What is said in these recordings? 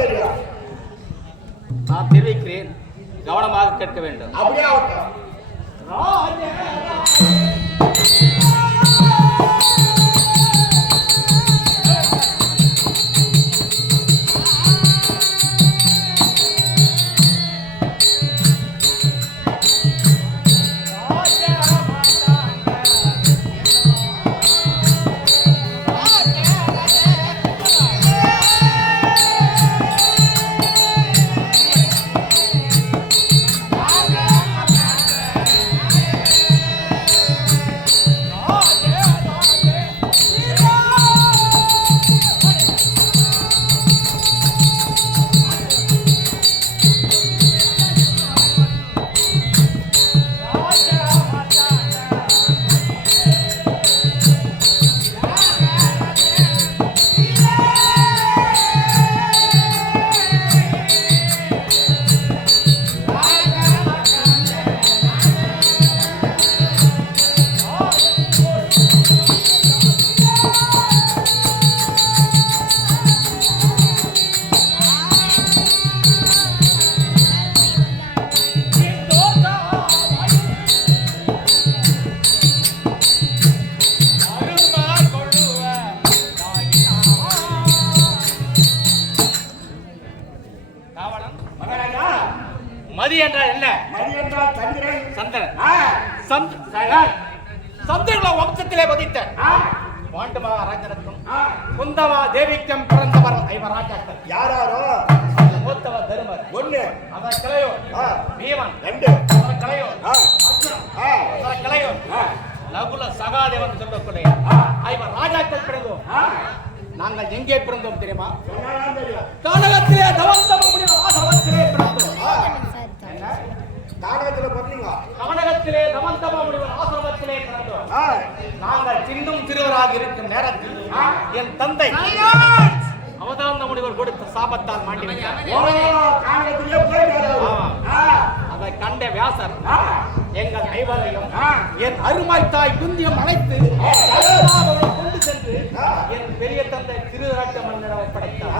தெரியும் நான் தெரிவிக்கிறேன். கவனமாக கேட்க வேண்டும். அப்படியே மதி என்றால் என்ன? என்றால் சந்திரன். சந்திரன். சந்திரகுல வம்சத்திலே வதித்த ஆ, பாண்டு மகாராஜனுக்கும் ஆ. குந்தவா தேவிக்கும் பிறந்தவர் ஐவர் ராஜாக்கள். யாராரோ? மூத்தவர் தருமர். ஒண்ணு. அவர் கிளையோர். ஆ. பீமன். ரெண்டு. அவர் ஆ, அவர் கிளையோர். ஆ, நகுல சகாதேவன் சொல்லக்கூடிய. ஐவர் ராஜாக்கள் பிறந்தோம். நாங்கள் எங்கே பிறந்தோம் தெரியுமா? தானகத்திலே தவந்தம முடியும். தானகத்துல பண்ணீங்க கவனகத்திலே தவந்தம முடியும் ஆசிரமத்திலே பிறந்தோம் நாங்கள் சின்னும் சிறுவராக இருக்கும் நேரத்தில் என் தந்தை அவதாந்த முனிவர் கொடுத்த சாபத்தால் மாட்டி வைத்தார் ஓ, தானகத்திலே போயிட்டாரு அவரு. ஆமா. ஆ, அதை கண்ட வியாசர் எங்கள் ஐவரையும். என் அருமாய் தாய் குந்தியம் அழைத்து கொண்டு சென்று. என் பெரிய தந்தை திருராட்ட மன்னரை ஒப்படைத்தார்.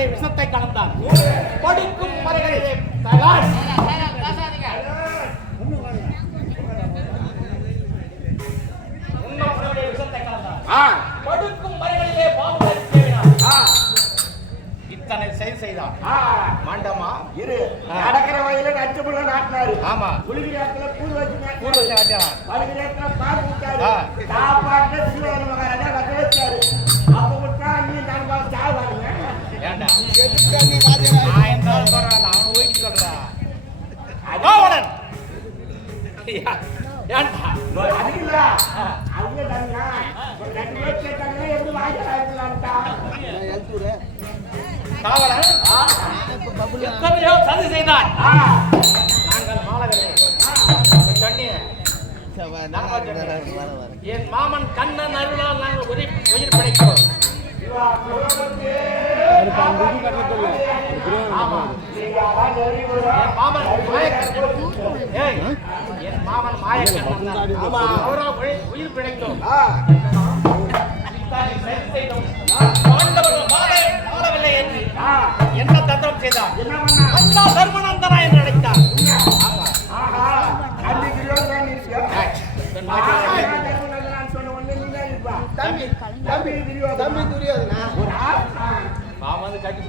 உணவிலே விஷத்தை கலந்தான் படுக்கும் கலந்தான் ஆ, படுக்கும் ஆ, இத்தனை. மாண்டமா இரு. நடக்கிற வழியில நச்சு புள்ள நாட்டினாரு. ஆமா. குளிக்கிற இடத்துல கூழ் வச்சு நாட்டினாரு. குருவசை நடக்கிறான் வருகிற இடத்துல பால். சாப்பாட்டுல மகாராஜா கட்ட வச்சாரு அருளால் நாங்கள் உயிர் உயிர் படைத்தோம் மாமன் மாயக்கண்ணன் என் மாமன் மாயக்கண்ணன் அவரால் உயிர் பிழைத்தோம் என்ன தந்திரம் செய்தார் என்ன அண்ணா தர்மநந்தனா என்று அழைத்தார் ஆமா ஆஹா தம்பி தம்பி துரியோதனா தம்பி துரியோதனா ஒரு. மாமா வந்து கட்டி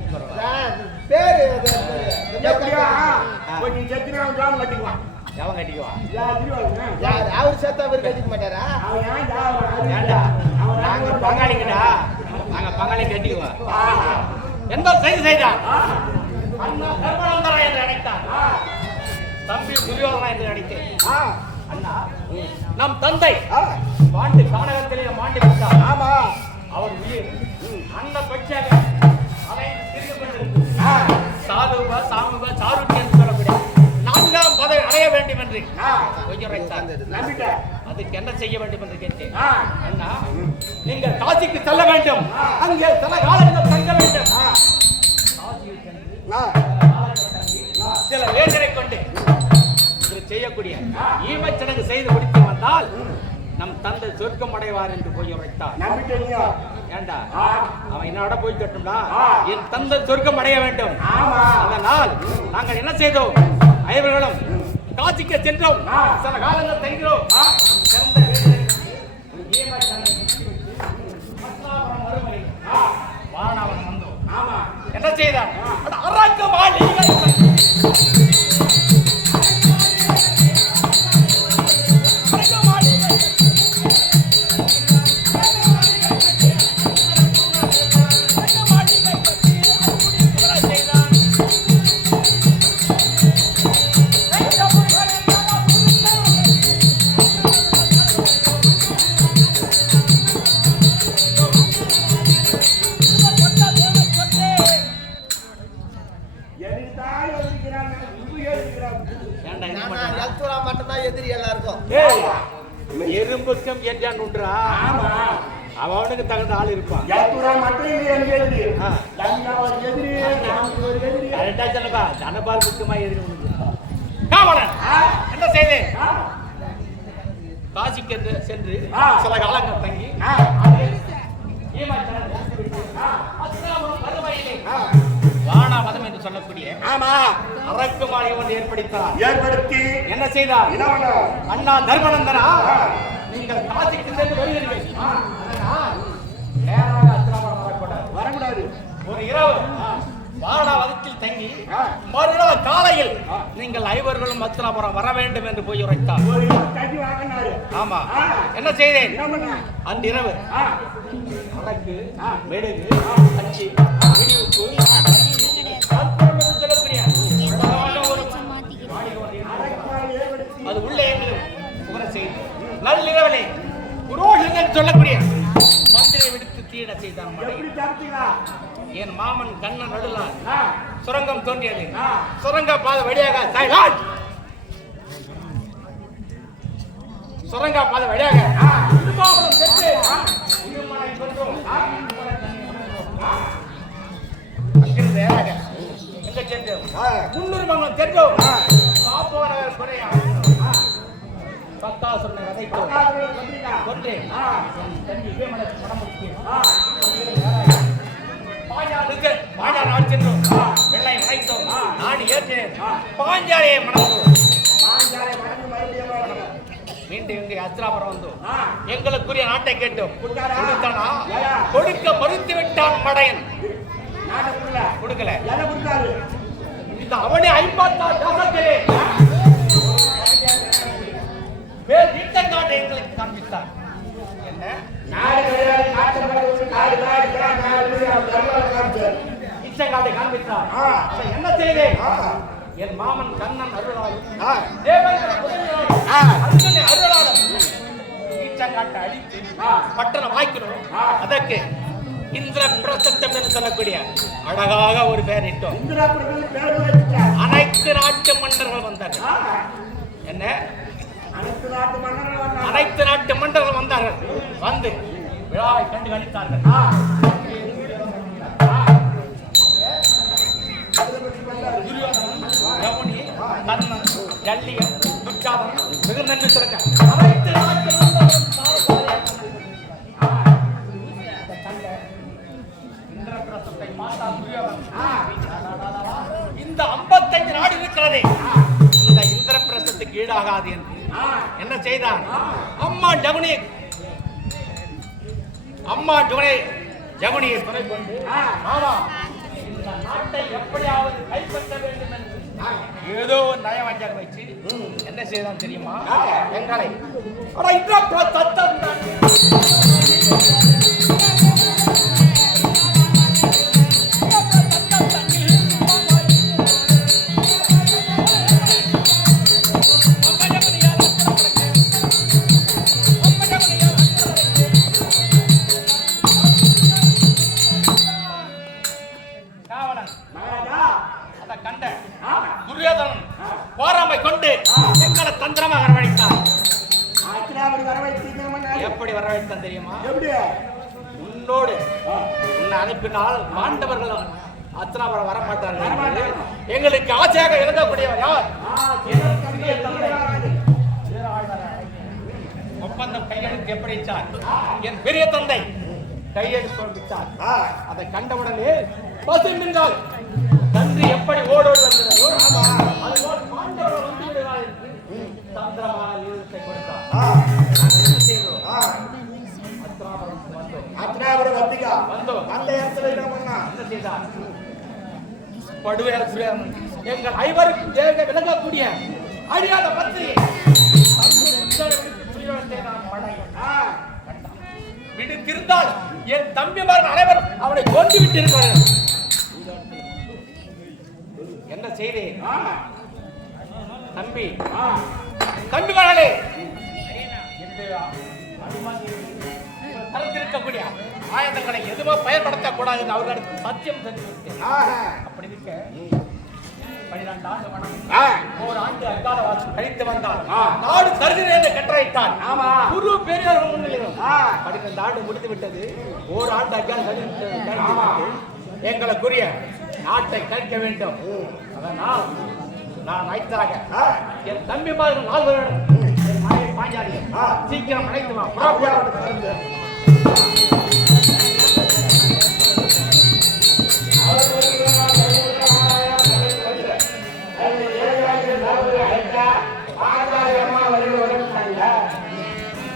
பேரு எப்படியா? கொஞ்சம் செத்துனா ஜாம் கட்டிக்குவான். எவன் யார் அவர் சேர்த்தா அவர் கட்டிக்க மாட்டாரா? அவன் ஏண்டா? அவன் நாங்க பங்காளிங்கடா. நாங்க பங்காளி கட்டிக்குவோம். எந்த செய்தார் ஆ. அண்ணா தர்மநந்தரா என்று ஆ. தம்பி துரியோதனா என்று அழைத்தேன். ஆ. அண்ணா நம் தந்தை. மாண்டி கானகத்திலே மாண்டி விட்டார் ஆமா அவர் உயிர் அந்த பட்சாக அலைந்து திரிந்து கொண்டிருக்கும். சாதுவ சாமுவ சாருட்டி என்று சொல்லக்கூடிய நான்காம் பதவி அடைய வேண்டும் என்று. கொஞ்சம் அதுக்கு என்ன செய்ய வேண்டும் என்று கேட்டேன். அண்ணா நீங்கள் காசிக்கு செல்ல வேண்டும். அங்கே சில காலங்கள் தங்க வேண்டும். சில லேசரை கொண்டு செய்யக்கூடிய ஈமச்சடங்கு செய்து முடித்து வந்தால் நம் தந்தை சொர்க்கம் அடைவார் என்று போய் உரைத்தார்? ஏண்டா. அவன் என்னோட போய் கட்டும்டா. என் தந்தை சொர்க்கம் அடைய வேண்டும். ஆமா. அதனால் நாங்கள் என்ன செய்தோம்? ஐவர்களும் காசிக்கு சென்றோம். சில காலங்கள் ஆ. வாரணாவனம் வந்தோம். ஆமா. என்ன நீங்கள் அரக்கமா மட்டும்தான் எதிரி எல்லாருக்கும். ஏய், எறும்புக்கும் என்றான் உன்றா ஆமா. அவனுக்கு தகுந்த ஆள் இருப்பான் கரெக்டா சொல்லப்பா தனபால் முக்கியமா எதிரி. என்ன செய்தேன் ஆ. காசிக்கு சென்று. சில காலங்கள் தங்கி ஆ. என்று சொல்லக்கூடிய ஆமா அரக்குமாரி ஒன்று ஏற்படுத்தார் ஏற்படுத்தி என்ன செய்தார் அண்ணா தர்மநந்தனா. நீங்கள் காசிக்கு சென்று வருகிறீர்கள் அதனால் நேராக வரக்கூடாது வரக்கூடாது ஒரு இரவு வாரணாவதத்தில் தங்கி ஆ. மறுநாள் காலையில். நீங்கள் ஐவர்களும் மத்ராபுரம் வர வேண்டும் என்று போய் உரைத்தார் ஆமா. என்ன செய்தேன் அன்றிரவு ஆ. அரக்கு ஆ. மெழுகு அச்சி புரோகிதன் சொல்லக்கூடிய மந்திரை விடுத்து தீட செய்தான் என் மாமன் கண்ணன் நடுலால். சுரங்கம் தோன்றியது. சுரங்க பாதை வழியாக சைலாட் சுரங்க பாதை வழியாக. அங்கிருந்து எங்க சென்றோம். முன்னூறு மங்கலம் சென்றோம். பக்காசுரனை வதைத்தோம் பக்காசுரனை கொன்றீங்களா? கொன்று ஆ. தன் இமயமலை மனமுடித்து ஆ. பாஞ்சாலுக்கு பாஞ்சால் நாடு சென்றோம். வெள்ளை வளைத்தோம். நாடு ஏற்றேன். பாஞ்சாலையை மணந்தோம் மாஞ்சாலை மடங்கு மறுபடியும். மீண்டும் இங்கே அஸ்திராபுரம் வந்தோம். எங்களுக்குரிய நாட்டை கேட்டோம்? கொடுத்தானா? கொடுக்க மறுத்து விட்டான் மடையன் கொடுக்கல கொடுத்தாரு இந்த அவனே ஐம்பத்தாறு தேசத்திலே வேறு நீட்டங்காட்டை எங்களுக்கு காண்பித்தார். என்ன? நாடு கிடையாது நாட்டுப்பட்டு காடு காடு கிராம நாடு தர்மரை காமிச்சார். நீச்சங்காட்டை காண்பித்தார். என்ன செய்தேன். என் மாமன் கண்ணன் அருளாலும் ஆ. தேவேந்திர. அர்ஜுனன் அருளாலும் நீச்சங்காட்டை அழித்து. பட்டணம் வாய்க்கிறோம். அதற்கு இந்திர பிரசத்தம் என்று சொல்லக்கூடிய அழகாக ஒரு இட்டோம். பேர் வச்சுட்டார் அனைத்து நாட்டு மன்னர்கள் வந்தார்கள். என்ன? அனைத்து நாட்டு மன்னர்கள் வந்தார்கள் வந்து விழாவை கண்டு கழித்தார்கள் கர்ணன், ஜல்லியன், துச்சாதன், மிகுந்த சொல்லுங்க. அனைத்து நாட்டு. இந்த 55 நாடு இருக்கிறதே இந்த இந்திரபிரசத்துக்கு ஈடாகாது என்று. என்ன செய்தான். அம்மா ஜமுனி அம்மா ஜுனை ஜெகனியை துணை கொண்டு. ஆமா இந்த நாட்டை எப்படியாவது கைப்பற்ற வேண்டும் என்று. ஏதோ ஒரு வச்சு என்ன செய்தான் தெரியுமா? எங்களை. அட தத்தம். கண்ட. துரியோதனன் போராமை கொண்டு எங்களை தந்திரமாக வரவழைத்தான் எப்படி வரவழைத்தான் தெரியுமா உன்னோடு. உன்னை அனுப்பினால் பாண்டவர்கள் அத்தனாபுரம் வர மாட்டார்கள் வரமாட்டார்கள். எங்களுக்கு ஆசையாக எழுதக்கூடியவர் யார். ஒப்பந்தம் கையெழுத்து எப்படி என் பெரிய தந்தை கையெழுத்து ஆ, அதை கண்டவுடனே பசு தந்தி எப்படி ஓடோடு வந்ததோ அதுபோல் வந்து தந்திரமான கொடுத்தார். என்ன வந்தோம். அந்த இடத்துல இடம் பண்ணா. என்ன செய்தார்? படுவேர் சுயமன் எங்கள் ஐவருக்கும் தேவை விளங்கக்கூடிய அழியாத விடுத்திருந்தால் என் தம்பிமார்கள் அனைவரும் அவனை கொண்டு விட்டிருப்பார்கள். என்ன செய்தி. ஆ, தம்பி. ஆ. தம்பி மகளே. இந்த தரத்திருக்கக்கூடிய ஆயுதங்களை எதுவோ பயன்படுத்தக்கூடாது என்று அவர்களுக்கு சத்தியம் செஞ்சு விட்டேன். ஆஹா. அப்படி இருக்க பனிரெண்டு ஆண்டு மனம் ஒரு ஆண்டு அக்காலவாசம் கழித்து வந்தால் ஆ. நாடு தருகிறேன் என்று ஆமா. குரு பெரியார் முன்னிலையும் ஆ. பன்னிரண்டு ஆண்டு முடித்து விட்டது ஒரு ஆண்டு அக்கால கழித்து கழித்து எங்களுக்குரிய நாட்டை கழிக்க வேண்டும் அதனால் நான் அழைத்தாக ஆ. என் தம்பி மாதிரி நால்வரிடம் என் மனைவி பாஞ்சாலி ஆ. சீக்கிரம் அழைத்து வா புறப்படு. புறப்படு.